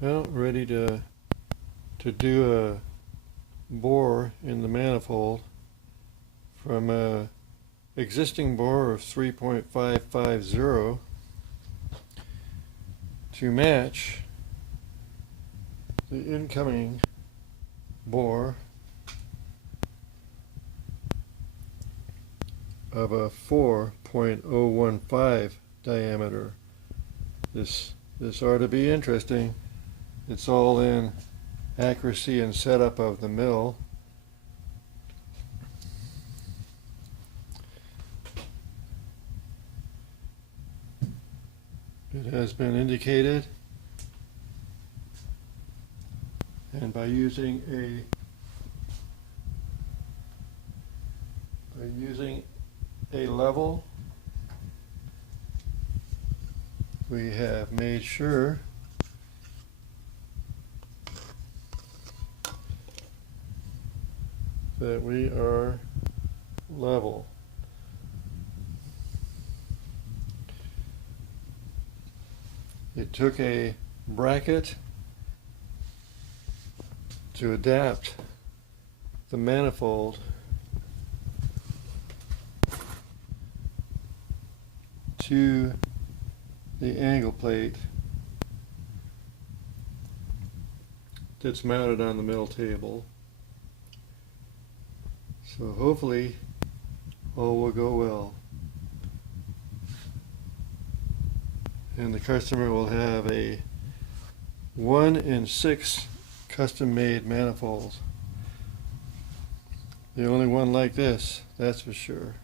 Well, ready to do a bore in the manifold from a existing bore of 3.550 to match the incoming bore of a 4.015 diameter. This ought to be interesting. It's all in accuracy and setup of the mill. It has been indicated, and by using a level, we have made sure that we are level. It took a bracket to adapt the manifold to the angle plate that's mounted on the mill table. So hopefully all will go well, and the customer will have a 1 in 6 custom-made manifold. The only one like this, that's for sure.